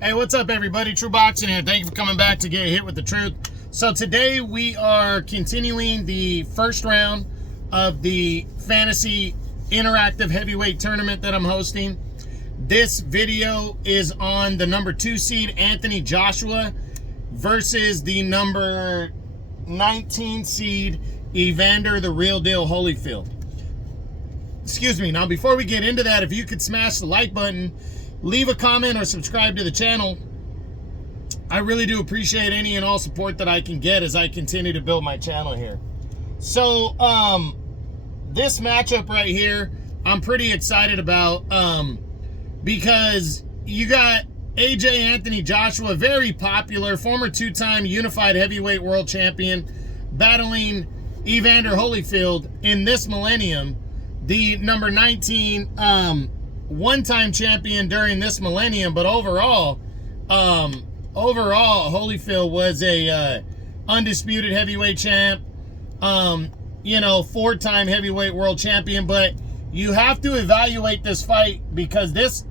Hey, what's up, everybody? True Boxing here. Thank you for coming back to get hit with the truth. So today we are continuing the first round of the Fantasy Interactive Heavyweight Tournament that I'm hosting. This video is on the number 2 seed Anthony Joshua versus the number 19 seed Evander the Real Deal Holyfield. Excuse me. Now, before we get into that, if you could smash the like button, leave a comment or subscribe to the channel. I really do appreciate any and all support that I can get as I continue to build my channel here. So, this matchup right here, I'm pretty excited about because you got AJ Anthony Joshua, very popular, former 2-time unified heavyweight world champion, battling Evander Holyfield in this millennium, the number 19 one-time champion during this millennium, but overall Holyfield was a undisputed heavyweight champ, 4-time heavyweight world champion. But you have to evaluate this fight because this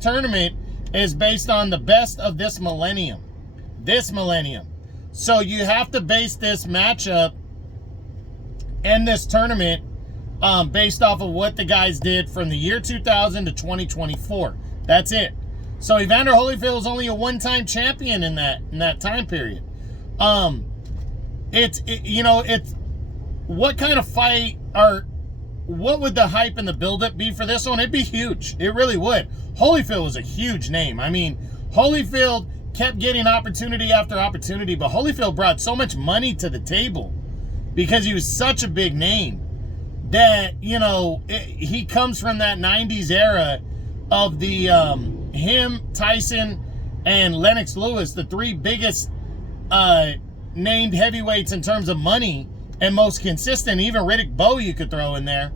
tournament is based on the best of this millennium. So you have to base this matchup and this tournament based off of what the guys did from the year 2000 to 2024. That's it. So Evander Holyfield is only a one-time champion in that time period. It's what kind of fight, or what would the hype and the buildup be for this one? It'd be huge. It really would. Holyfield was a huge name. I mean, Holyfield kept getting opportunity after opportunity, but Holyfield brought so much money to the table because he was such a big name that, he comes from that 90s era of the him, Tyson, and Lennox Lewis, the three biggest named heavyweights in terms of money and most consistent. Even Riddick Bowe you could throw in there.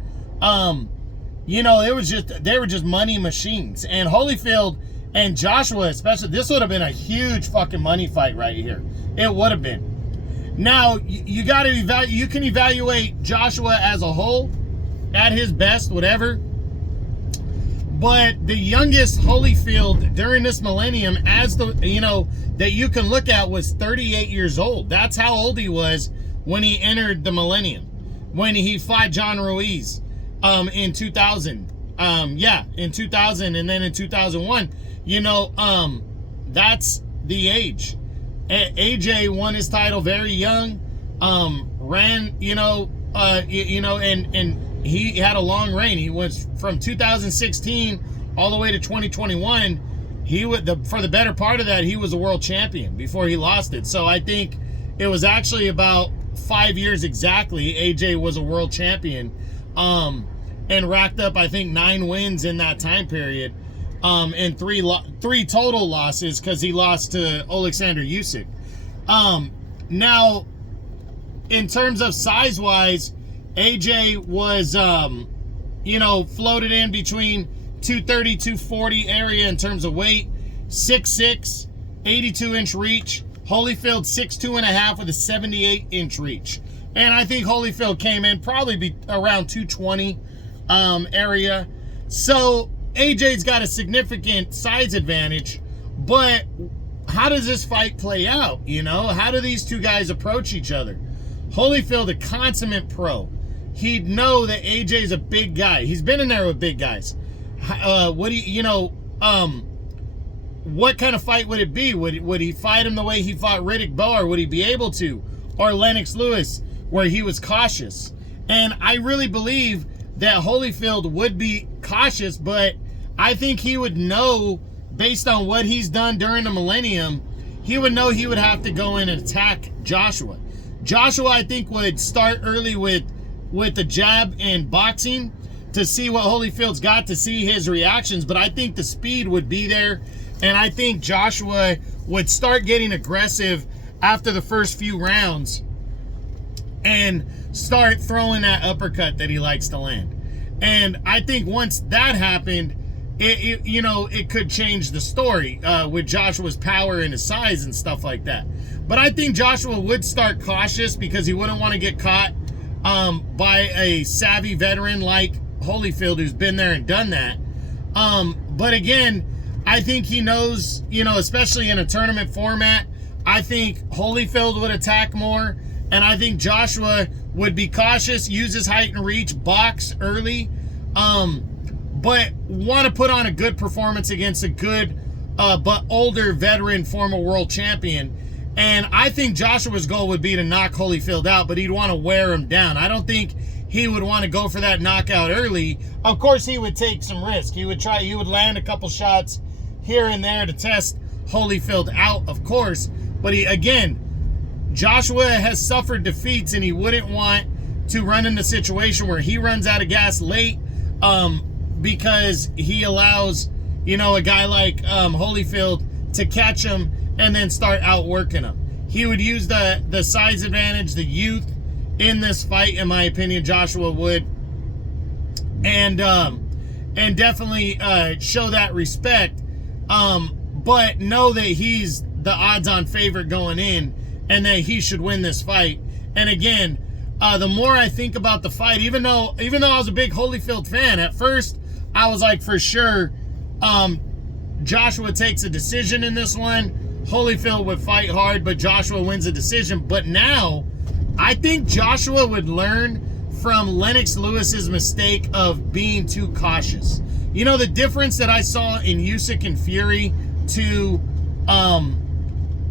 They were just money machines. And Holyfield and Joshua especially, this would have been a huge fucking money fight right here. It would have been. Now, you got to you can evaluate Joshua as a whole, at his best, whatever. But the youngest Holyfield during this millennium, that you can look at, was 38 years old. That's how old he was when he entered the millennium, when he fought John Ruiz in 2000. In 2000, and then in 2001. That's the age. AJ won his title very young, and he had a long reign. He was from 2016 all the way to 2021. For the better part of that, he was a world champion before he lost it. So I think it was actually about 5 years exactly AJ was a world champion, and racked up, I think, 9 wins in that time period, and three total losses because he lost to Alexander Usyk. Now, in terms of size-wise, AJ was, floated in between 230, 240 area in terms of weight, 6'6", 82-inch reach. Holyfield 6'2.5" with a 78-inch reach. And I think Holyfield came in probably around 220 area. So AJ's got a significant size advantage, but how does this fight play out? How do these two guys approach each other? Holyfield, a consummate pro. He'd know that AJ's a big guy. He's been in there with big guys. What kind of fight would it be? Would he fight him the way he fought Riddick Bowe, or would he be able to? Or Lennox Lewis, where he was cautious? And I really believe that Holyfield would be cautious, but I think he would know, based on what he's done during the millennium, he would know he would have to go in and attack Joshua. Joshua, I think, would start early with the jab and boxing to see what Holyfield's got, to see his reactions. But I think the speed would be there, and I think Joshua would start getting aggressive after the first few rounds and start throwing that uppercut that he likes to land. And I think once that happened, it could change the story with Joshua's power and his size and stuff like that. But I think Joshua would start cautious because he wouldn't want to get caught by a savvy veteran like Holyfield, who's been there and done that. But again, I think he knows, you know, especially in a tournament format, I think Holyfield would attack more, and I think Joshua would be cautious, use his height and reach, box early, but want to put on a good performance against a good but older veteran former world champion. And I think Joshua's goal would be to knock Holyfield out, but he'd want to wear him down. I don't think he would want to go for that knockout early. Of course, he would take some risk. He would land a couple shots here and there to test Holyfield out, of course. But Joshua has suffered defeats, and he wouldn't want to run into a situation where he runs out of gas late because he allows, you know, a guy like Holyfield to catch him and then start outworking him. He would use the size advantage, the youth in this fight, in my opinion. Joshua would, and definitely show that respect. But know that he's the odds-on favorite going in, and that he should win this fight. And again, the more I think about the fight, even though I was a big Holyfield fan, at first I was like, for sure, Joshua takes a decision in this one. Holyfield would fight hard, but Joshua wins a decision. But now, I think Joshua would learn from Lennox Lewis's mistake of being too cautious. You know, the difference that I saw in Usyk and Fury to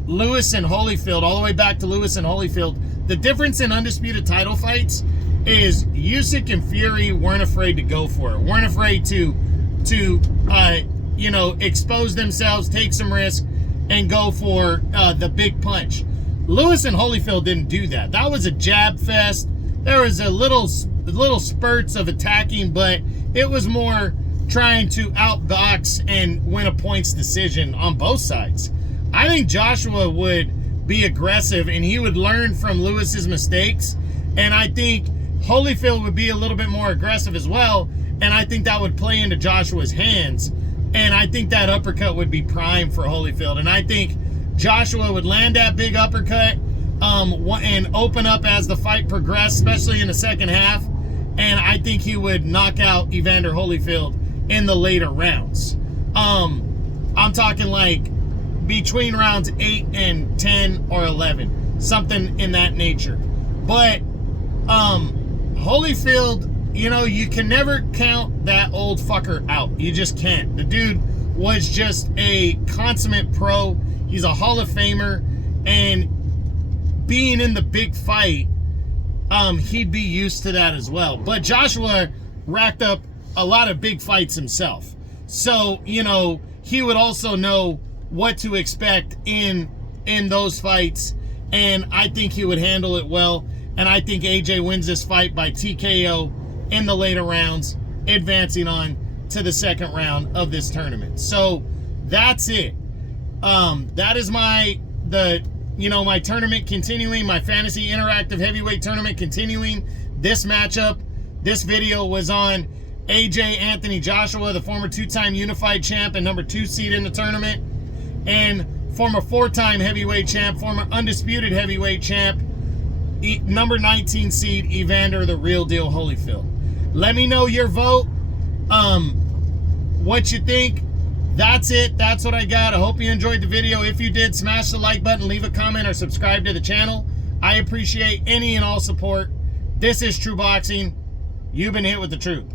Lewis and Holyfield, all the way back to Lewis and Holyfield, the difference in undisputed title fights is Usyk and Fury weren't afraid to go for it, weren't afraid to expose themselves, take some risk, and go for the big punch. Lewis and Holyfield didn't do that. That was a jab fest. There was a little spurts of attacking, but it was more trying to outbox and win a points decision on both sides. I think Joshua would be aggressive, and he would learn from Lewis's mistakes, and I think Holyfield would be a little bit more aggressive as well, and I think that would play into Joshua's hands, and I think that uppercut would be prime for Holyfield, and I think Joshua would land that big uppercut and open up as the fight progressed, especially in the second half, and I think he would knock out Evander Holyfield in the later rounds. I'm talking like between rounds 8 and 10 or 11, something in that nature. But Holyfield, you know, you can never count that old fucker out. You just can't. The dude was just a consummate pro. He's a Hall of Famer, and being in the big fight, he'd be used to that as well. But Joshua racked up a lot of big fights himself, so you know he would also know what to expect in those fights, and I think he would handle it well. And I think AJ wins this fight by TKO in the later rounds, advancing on to the second round of this tournament. So that's it. That is my tournament continuing, my fantasy interactive heavyweight tournament continuing. This matchup, this video was on AJ Anthony Joshua, the former 2-time unified champ and number 2 seed in the tournament, and former 4-time heavyweight champ, former undisputed heavyweight champ, number 19 seed Evander the Real Deal Holyfield. Let me know your vote, what you think. That's it. That's what I got. I hope you enjoyed the video. If you did, smash the like button, leave a comment, or subscribe to the channel. I appreciate any and all support. This is True Boxing. You've been hit with the truth.